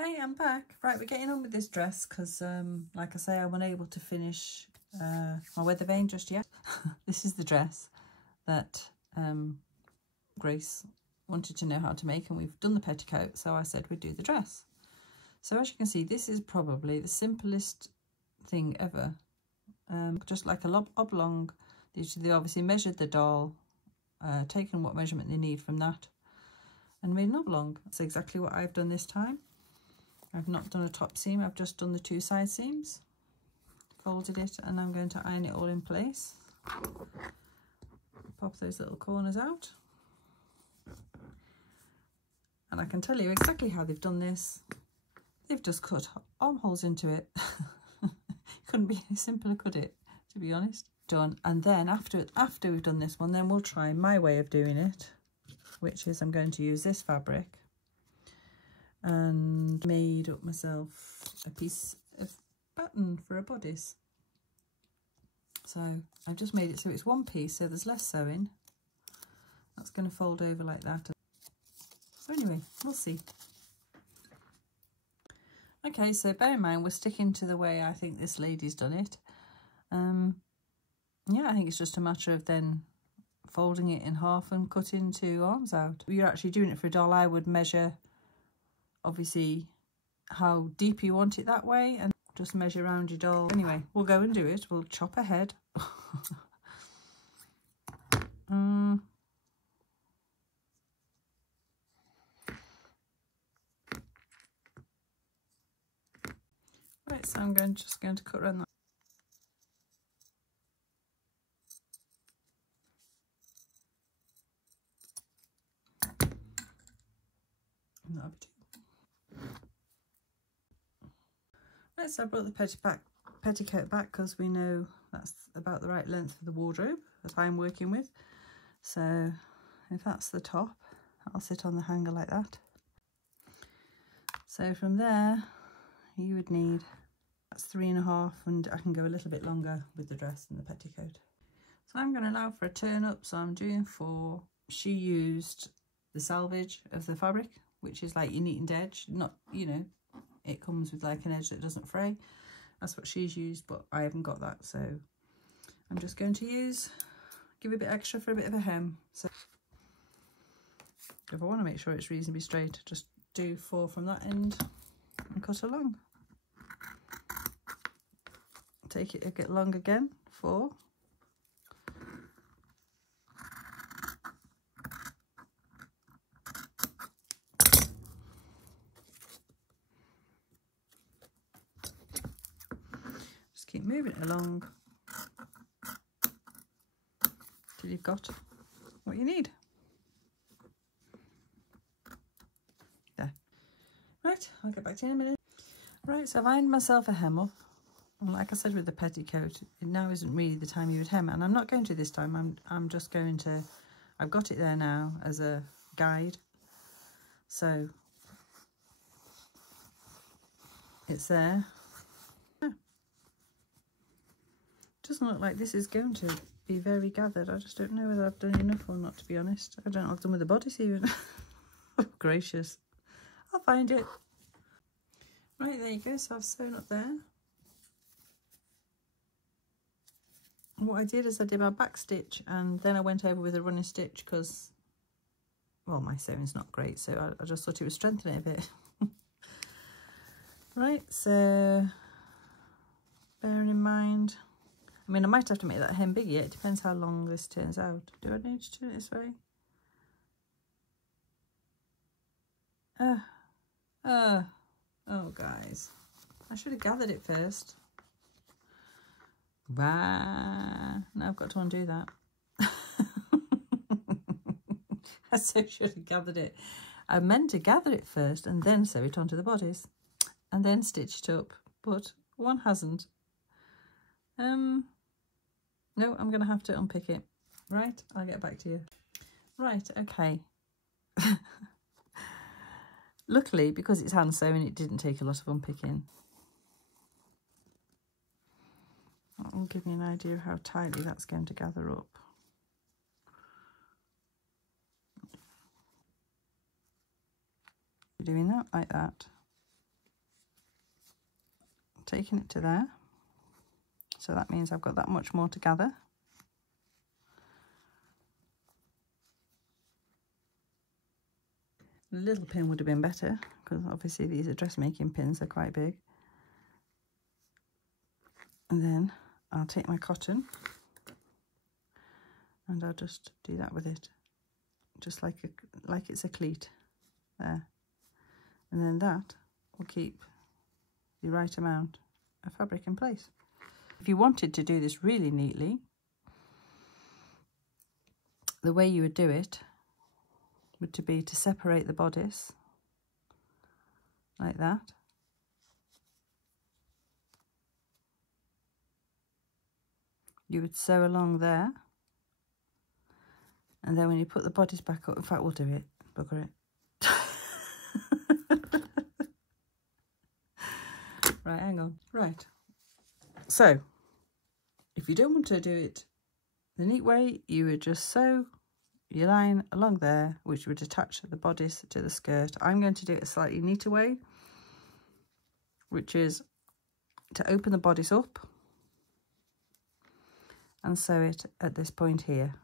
Hey, I'm back. Right, we're getting on with this dress because, like I say, I wasn't able to finish my weather vane just yet. This is the dress that Grace wanted to know how to make, and we've done the petticoat, so I said we'd do the dress. So as you can see, this is probably the simplest thing ever. Just like a oblong. They obviously measured the doll, taken what measurement they need from that, and made an oblong. That's exactly what I've done this time. I've not done a top seam, I've just done the two side seams, folded it, and I'm going to iron it all in place. Pop those little corners out. And I can tell you exactly how they've done this. They've just cut armholes into it. Couldn't be any simpler, could it, to be honest? Done. And then after we've done this one, then we'll try my way of doing it, which is I'm going to use this fabric and made up myself a piece of pattern for a bodice. So I've just made it so it's one piece, so there's less sewing. That's going to fold over like that. So anyway, we'll see. Okay, so bear in mind we're sticking to the way I think this lady's done it. Yeah, I think it's just a matter of then folding it in half and cutting two arms out. If you're actually doing it for a doll, I would measure obviously how deep you want it that way and just measure around your doll. Anyway, we'll go and do it. We'll chop ahead. Right, so I'm just going to cut around that. That'll be two. Right, so I brought the petticoat back because we know that's about the right length for the wardrobe that I'm working with. So if that's the top, I'll sit on the hanger like that. So from there, you would need, that's 3.5, and I can go a little bit longer with the dress and the petticoat. So I'm going to allow for a turn up, so I'm doing 4. She used the selvage of the fabric, which is like your neatened edge, not, you know, it comes with like an edge that doesn't fray. That's what she's used, but I haven't got that, so I'm just going to give a bit extra for a bit of a hem. So if I want to make sure it's reasonably straight, just do 4 from that end and cut along. Take it a bit long again, 4. Just keep moving it along till you've got what you need. There. Right, I'll get back to you in a minute. Right, so I've ironed myself a hem up. And like I said with the petticoat, it now isn't really the time you would hem, and I'm not going to this time. I'm just going to, I've got it there now as a guide. So it's there. Yeah. Doesn't look like this is going to be very gathered. I just don't know whether I've done enough or not, to be honest. I don't know what I've done with the bodice even. Oh, gracious. I'll find it. Right, there you go. So I've sewn up there. What I did is I did my back stitch and then I went over with a running stitch because, well, my sewing's not great, so I just thought it would strengthen it a bit. Right, so bearing in mind, I mean, I might have to make that hem bigger. It depends how long this turns out. Do I need to turn it this way? Oh, guys, I should have gathered it first. Bah. Now I've got to undo that. I so should have gathered it. I meant to gather it first and then sew it onto the bodice and then stitch it up, but one hasn't. No, I'm going to have to unpick it. Right, I'll get back to you. Right, okay. Luckily, because it's hand sewn, it didn't take a lot of unpicking. That'll give me an idea of how tightly that's going to gather up. Doing that like that. taking it to there. So that means I've got that much more to gather. A little pin would have been better, because obviously these are dressmaking pins, they're quite big. And then I'll take my cotton and I'll just do that with it, just like it's a cleat there. And then that will keep the right amount of fabric in place. If you wanted to do this really neatly, the way you would do it would be to separate the bodice like that. You would sew along there, and then when you put the bodice back up, in fact we'll do it, bugger it. Right, hang on. Right, so if you don't want to do it the neat way, you would just sew your line along there, which would attach the bodice to the skirt. I'm going to do it a slightly neater way, which is to open the bodice up and sew it at this point here.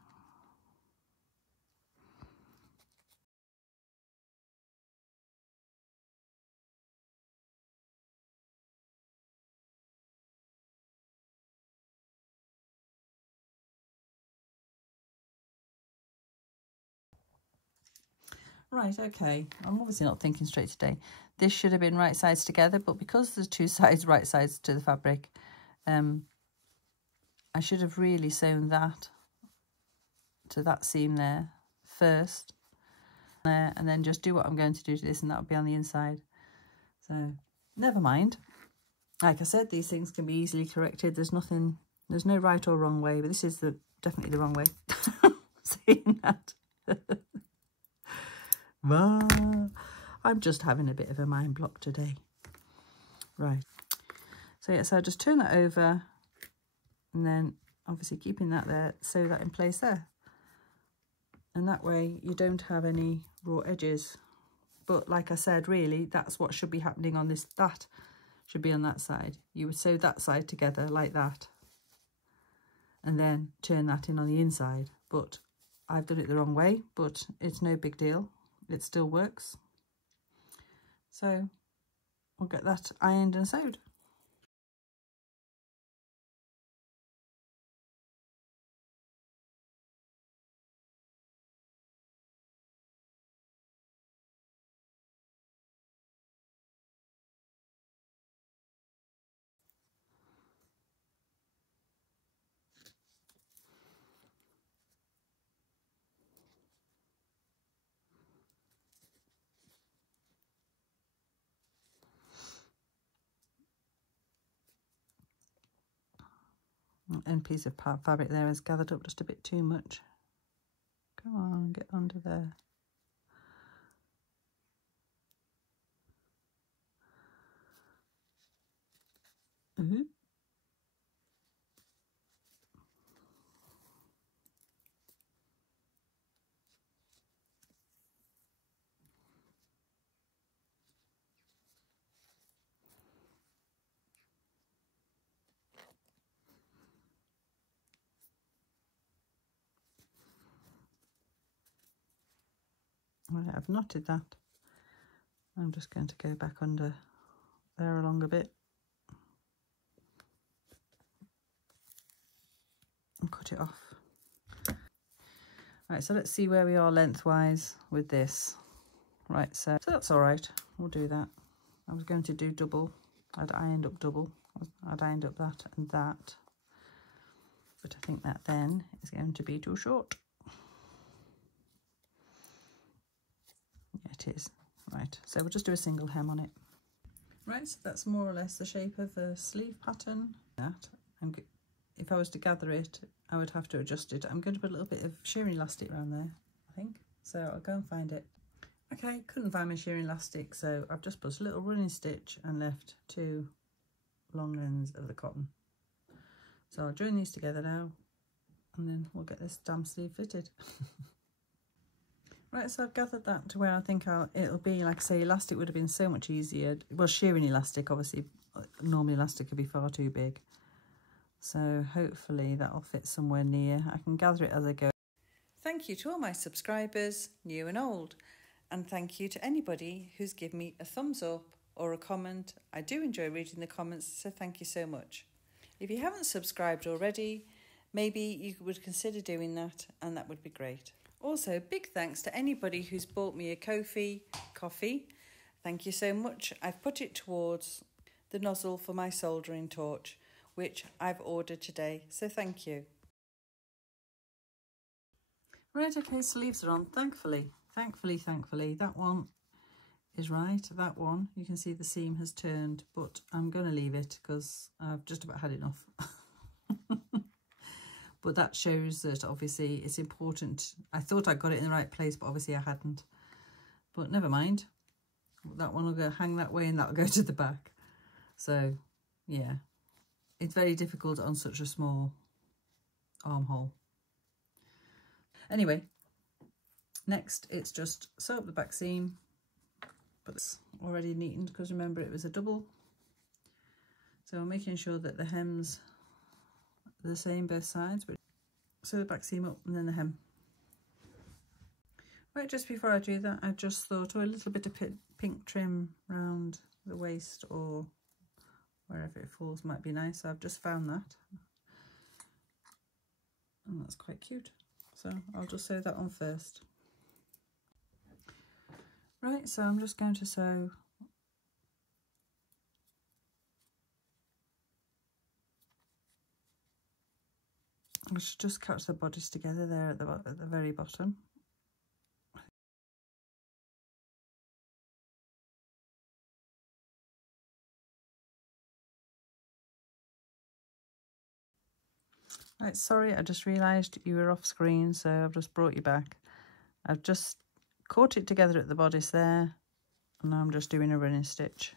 Right, okay, I'm obviously not thinking straight today. This should have been right sides together, but because there's two sides, right sides to the fabric, I should have really sewn that to that seam there first, there, and then just do what I'm going to do to this, and that will be on the inside. So, never mind. Like I said, these things can be easily corrected. There's no right or wrong way, but this is definitely the wrong way. Saying that. Well, I'm just having a bit of a mind block today. Right. So yeah, so I just turn that over, and then obviously keeping that there, sew that in place there. And that way you don't have any raw edges. But like I said, really, that's what should be happening on this. That should be on that side. You would sew that side together like that, and then turn that in on the inside. But I've done it the wrong way, but it's no big deal. It still works. So we'll get that ironed and sewed. End piece of fabric there is gathered up just a bit too much. Come on, get under there. Right, I've knotted that. I'm just going to go back under there along a bit and cut it off. Right, so let's see where we are lengthwise with this. Right, so that's all right. We'll do that. I was going to do double. I'd ironed up double. I'd ironed up that and that. But I think that then is going to be too short. Yeah, it is. Right, so we'll just do a single hem on it. Right, so that's more or less the shape of the sleeve pattern. If I was to gather it, I would have to adjust it. I'm going to put a little bit of shearing elastic around there, I think. So I'll go and find it. Okay, couldn't find my shearing elastic, so I've just put a little running stitch and left 2 long ends of the cotton. So I'll join these together now, and then we'll get this damn sleeve fitted. Right, so I've gathered that to where I think it'll be. Like I say, elastic would have been so much easier. Well, shearing elastic, obviously, normally elastic would be far too big. So hopefully that'll fit somewhere near. I can gather it as I go. Thank you to all my subscribers, new and old. And thank you to anybody who's given me a thumbs up or a comment. I do enjoy reading the comments, so thank you so much. If you haven't subscribed already, maybe you would consider doing that, and that would be great. Also, big thanks to anybody who's bought me a Ko-fi coffee. Thank you so much. I've put it towards the nozzle for my soldering torch, which I've ordered today, so thank you. Right, okay, sleeves are on, thankfully. That one is right, that one, you can see the seam has turned, but I'm going to leave it because I've just about had enough. But that shows that obviously it's important. I thought I got it in the right place, but obviously I hadn't. But never mind. That one will go hang that way and that'll go to the back. So, yeah. It's very difficult on such a small armhole. Anyway, next it's just sew up the back seam. But it's already neatened because remember it was a double. So I'm making sure that the hems are the same both sides. But sew the back seam up and then the hem. Right, just before I do that, I just thought, oh, a little bit of pink trim around the waist or wherever it falls might be nice. So I've just found that. And that's quite cute. So I'll just sew that on first. Right, so I'm just going to sew I should just catch the bodice together there at the very bottom. Right, sorry, I just realised you were off screen, so I've just brought you back. I've just caught it together at the bodice there, and now I'm just doing a running stitch.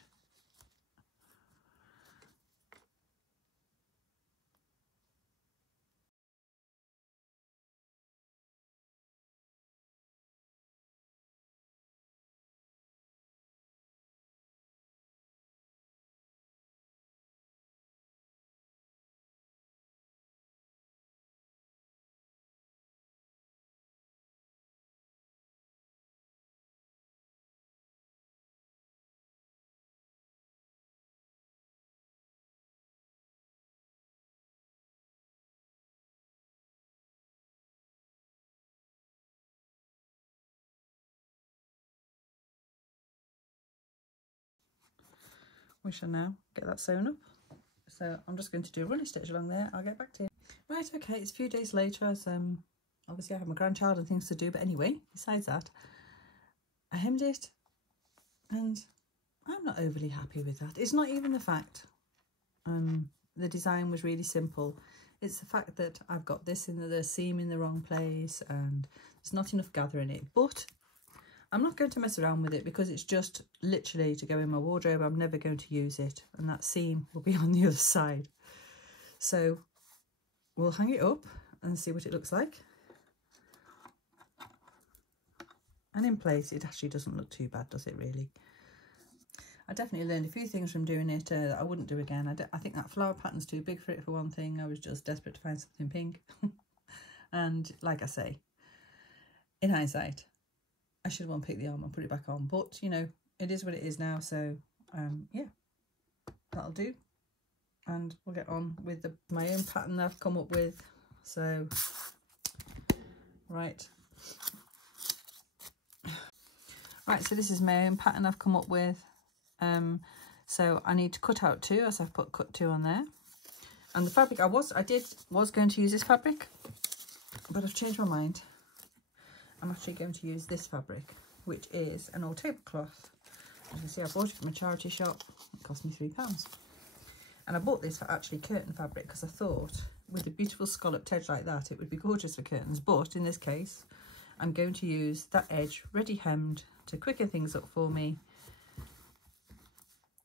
We shall now get that sewn up. So I'm just going to do a running stitch along there. I'll get back to you. Right, okay, it's a few days later as obviously I have my grandchild and things to do, but anyway, besides that, I hemmed it and I'm not overly happy with that. It's not even the fact the design was really simple. It's the fact that I've got this in the seam in the wrong place and there's not enough gather in it, but I'm not going to mess around with it because it's just literally to go in my wardrobe. I'm never going to use it, and that seam will be on the other side. So we'll hang it up and see what it looks like. And in place, it actually doesn't look too bad, does it really? I definitely learned a few things from doing it that I wouldn't do again. I think that flower pattern's too big for it for one thing. I was just desperate to find something pink. And like I say, in hindsight, I should have unpicked the arm and put it back on, but you know, it is what it is now, so yeah, that'll do, and we'll get on with my own pattern that I've come up with. So right, so this is my own pattern I've come up with. So I need to cut out 2, as I've put cut 2 on there, and the fabric I was going to use this fabric, but I've changed my mind. I'm actually going to use this fabric, which is an old tablecloth. As you can see, I bought it from a charity shop. It cost me £3. And I bought this for actually curtain fabric because I thought with a beautiful scalloped edge like that, it would be gorgeous for curtains. But in this case, I'm going to use that edge ready hemmed to quicken things up for me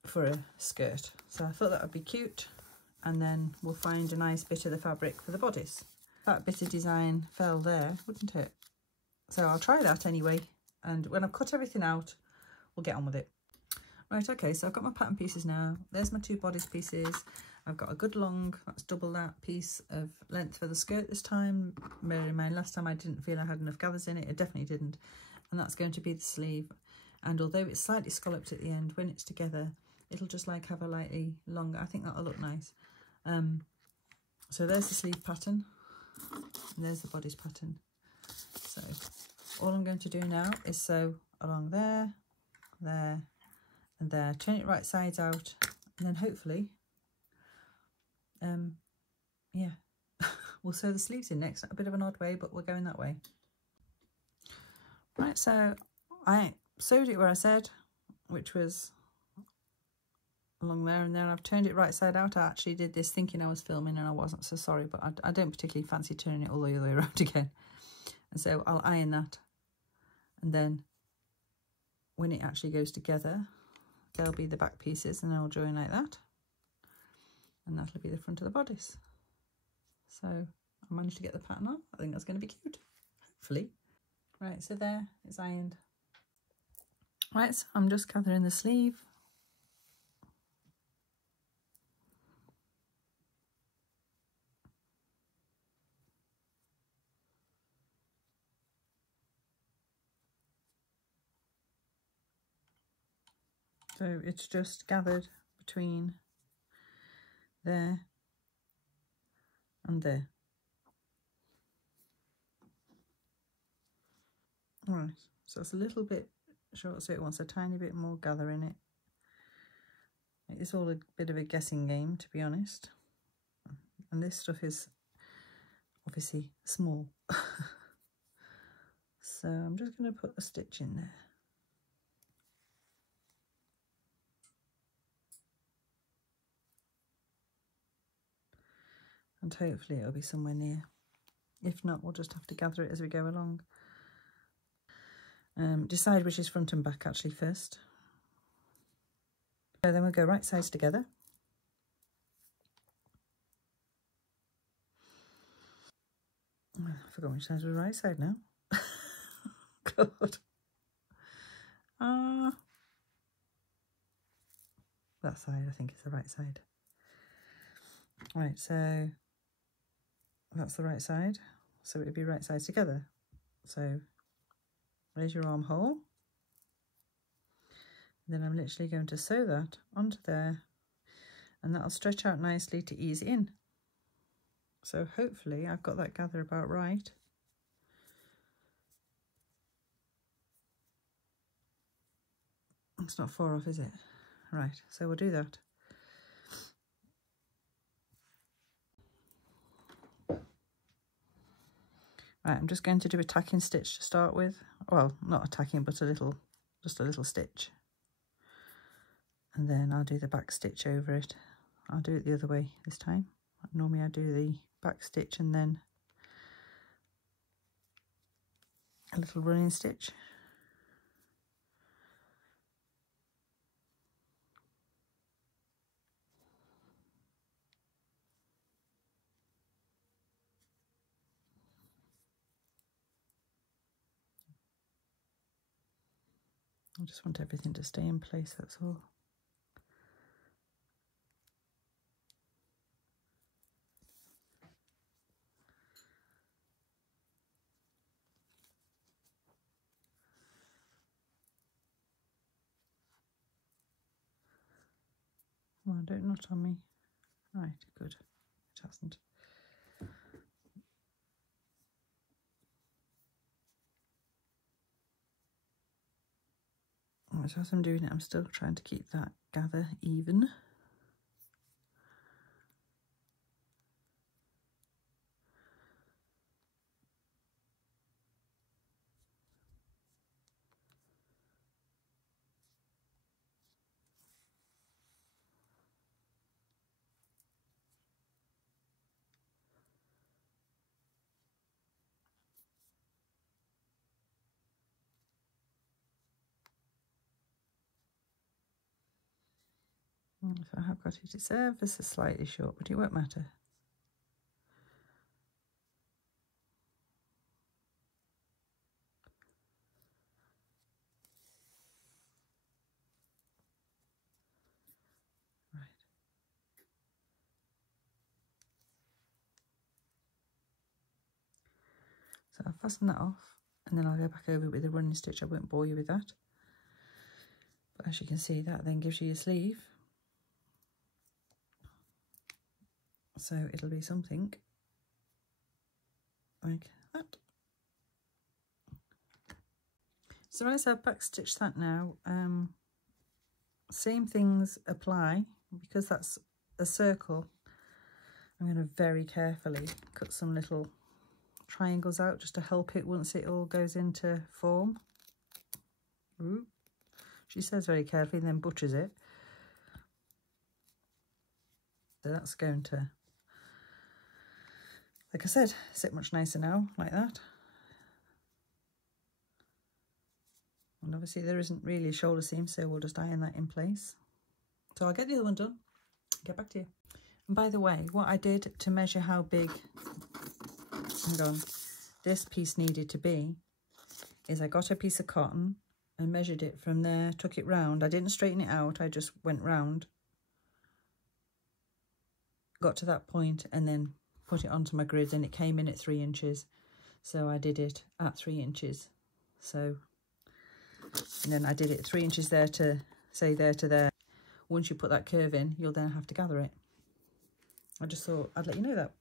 for a skirt. So I thought that would be cute. And then we'll find a nice bit of the fabric for the bodice. That bit of design fell there, wouldn't it? So I'll try that anyway, and when I've cut everything out, we'll get on with it. Right, okay, so I've got my pattern pieces now. There's my 2 bodice pieces. I've got a good long, that's double that piece of length for the skirt this time. Bear in mind, last time I didn't feel I had enough gathers in it. It definitely didn't. And that's going to be the sleeve. And although it's slightly scalloped at the end, when it's together, it'll just like have a lightly longer, I think that'll look nice. So there's the sleeve pattern. And there's the bodice pattern. So all I'm going to do now is sew along there, there, and there. Turn it right sides out, and then hopefully, yeah, we'll sew the sleeves in next. A bit of an odd way, but we're going that way. Right, so I sewed it where I said, which was along there, and then I've turned it right side out. I actually did this thinking I was filming and I wasn't, so sorry, but I don't particularly fancy turning it all the other way around again. And so I'll iron that, and then when it actually goes together, there'll be the back pieces, and I'll join like that, and that'll be the front of the bodice. So I managed to get the pattern on. I think that's going to be cute, hopefully. Right, so there, it's ironed. Right, so I'm just gathering the sleeve. So it's just gathered between there and there. All right, so it's a little bit short, so it wants a tiny bit more gather in it. It's all a bit of a guessing game, to be honest. And this stuff is obviously small. So I'm just going to put a stitch in there. And hopefully it'll be somewhere near. If not, we'll just have to gather it as we go along. Decide which is front and back actually first. So then we'll go right sides together. I forgot which side was the right side now. God. That side I think is the right side. Right, so that's the right side. So it would be right sides together. So there's your armhole. Then I'm literally going to sew that onto there, and that'll stretch out nicely to ease in. So hopefully I've got that gather about right. It's not far off, is it? Right, so we'll do that. Right, I'm just going to do a tacking stitch to start with. Well, not a tacking, but just a little stitch. And then I'll do the back stitch over it. I'll do it the other way this time. Normally I do the back stitch and then a little running stitch. I just want everything to stay in place, that's all. Well, don't knot on me. Right, good. It hasn't. Right, so as I'm doing it, I'm still trying to keep that gather even. So I have got it, it's ever so slightly short, but it won't matter. fasten that off, and then I'll go back over with a running stitch. I won't bore you with that. But as you can see, that then gives you your sleeve. So it'll be something like that. So as I've backstitched that now, same things apply. Because that's a circle, I'm going to very carefully cut some little triangles out just to help it once it all goes into form. Ooh. She says very carefully and then butchers it. So that's going to, like I said, sit much nicer now, like that. And obviously there isn't really a shoulder seam, so we'll just iron that in place. So I'll get the other one done, get back to you. And by the way, what I did to measure how big, hang on, this piece needed to be, is I got a piece of cotton and measured it from there, took it round. I didn't straighten it out, I just went round, got to that point and then put it onto my grid, and it came in at 3 inches. So I did it at 3 inches. So, and then I did it 3 inches there to, say, there to there. Once you put that curve in, you'll then have to gather it. I just thought I'd let you know that.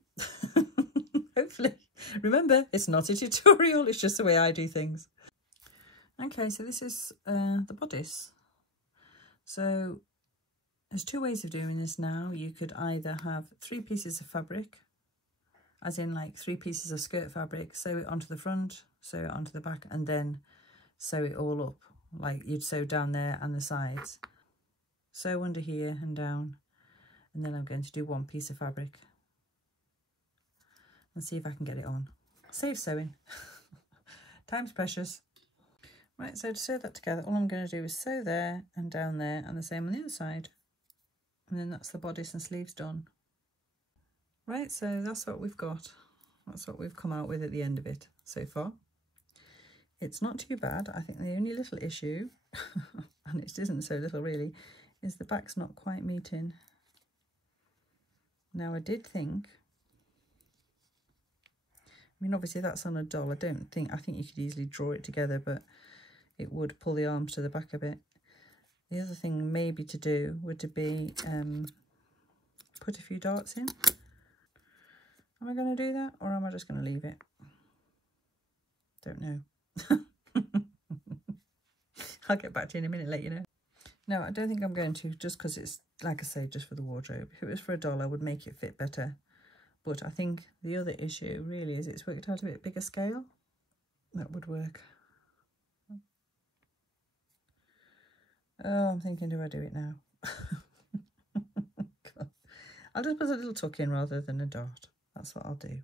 Hopefully. Remember, it's not a tutorial, it's just the way I do things. Okay, so this is the bodice. So there's 2 ways of doing this now. You could either have 3 pieces of fabric, as in like 3 pieces of skirt fabric, sew it onto the front, sew it onto the back, and then sew it all up, like you'd sew down there and the sides. Sew under here and down, and then I'm going to do 1 piece of fabric and see if I can get it on. Save sewing. Time's precious. Right, so to sew that together, all I'm going to do is sew there and down there, and the same on the other side. And then that's the bodice and sleeves done. Right, so that's what we've got. That's what we've come out with at the end of it so far. It's not too bad. I think the only little issue, and it isn't so little really, is the back's not quite meeting. Now I did think, I mean obviously that's on a doll, I think you could easily draw it together, but it would pull the arms to the back a bit. The other thing maybe to do would to be put a few darts in. Am I going to do that, or am I just going to leave it? Don't know. I'll get back to you in a minute, let you know. No, I don't think I'm going to, just because it's, like I say, just for the wardrobe. If it was for a doll, I would make it fit better. But I think the other issue really is it's worked out a bit bigger scale. That would work. Oh, I'm thinking, do I do it now? I'll just put a little tuck in rather than a dart. That's what I'll do.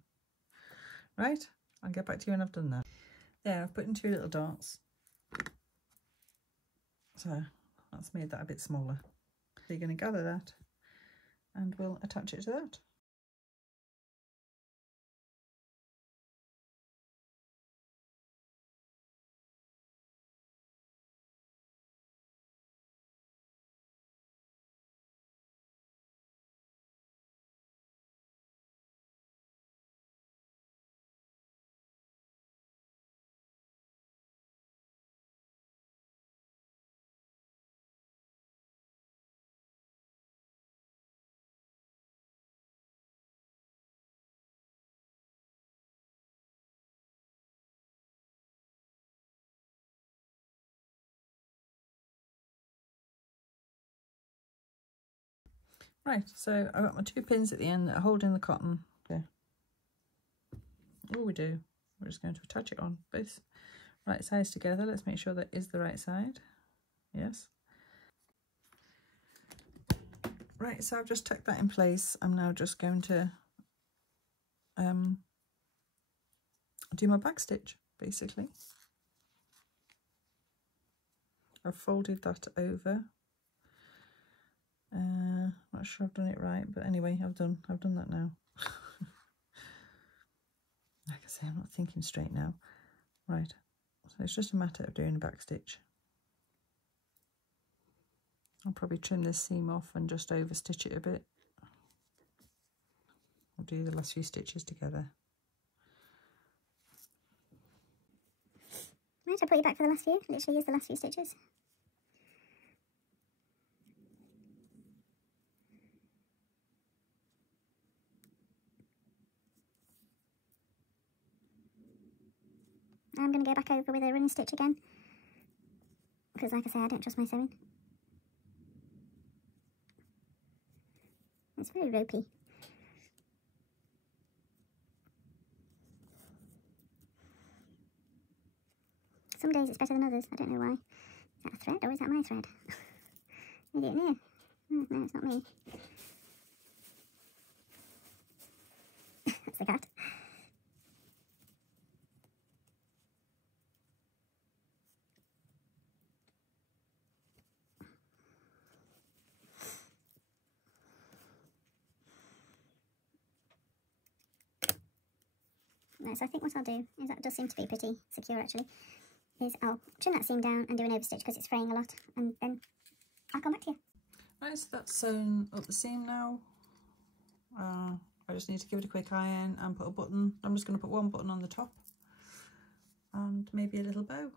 Right, I'll get back to you when I've done that. There, I've put in 2 little darts. So that's made that a bit smaller. So you're going to gather that and we'll attach it to that. Right, so I've got my 2 pins at the end that are holding the cotton. Okay. All we do, we're just going to attach it on both right sides together. Let's make sure that is the right side. Yes. Right, so I've just tucked that in place. I'm now just going to do my back stitch, basically. I've folded that over. Not sure I've done it right, but anyway, I've done that now. Like I say, I'm not thinking straight now. Right, so it's just a matter of doing a back stitch. I'll probably trim this seam off and just over stitch it a bit. I'll do the last few stitches together. Right, I put you back for the last few. Literally is the last few stitches. I'm going to go back over with a running stitch again, because like I say, I don't trust my sewing. It's very ropey. Some days it's better than others, I don't know why. Is that a thread or is that my thread? Is it near? Oh, no, it's not me. That's the cat. No, so I think what I'll do is, that does seem to be pretty secure actually, is I'll trim that seam down and do an overstitch because it's fraying a lot, and then I'll come back to you. Right, so that's sewn up the seam now. I just need to give it a quick iron and put a button. I'm just going to put one button on the top and maybe a little bow.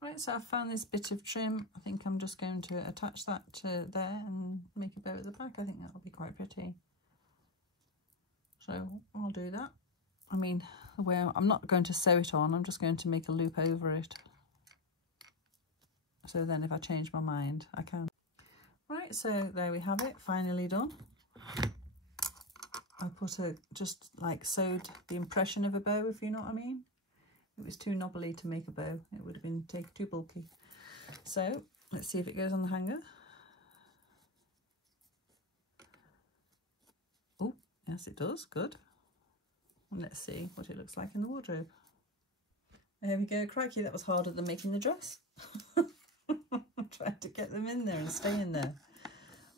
Right, so I've found this bit of trim. I think I'm just going to attach that to there and make a bow at the back. I think that'll be quite pretty. So I'll do that. I mean, where I'm not going to sew it on, I'm just going to make a loop over it. So then if I change my mind, I can. Right, so there we have it, finally done. I just like sewed the impression of a bow, if you know what I mean. It was too knobbly to make a bow. It would have been too bulky. So let's see if it goes on the hanger. Oh, yes it does, good. And let's see what it looks like in the wardrobe. There we go, crikey, that was harder than making the dress. Trying to get them in there and stay in there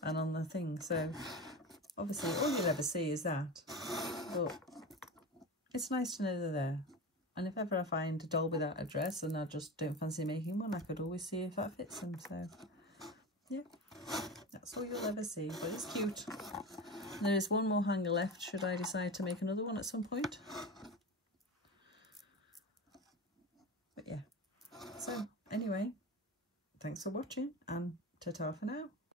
and on the thing. So obviously all you'll ever see is that, but it's nice to know they're there. And if ever I find a doll without a dress and I just don't fancy making one, I could always see if that fits them. So yeah, that's all you'll ever see, but it's cute. And there is one more hanger left should I decide to make another one at some point. But yeah, so anyway, thanks for watching and ta-ta for now.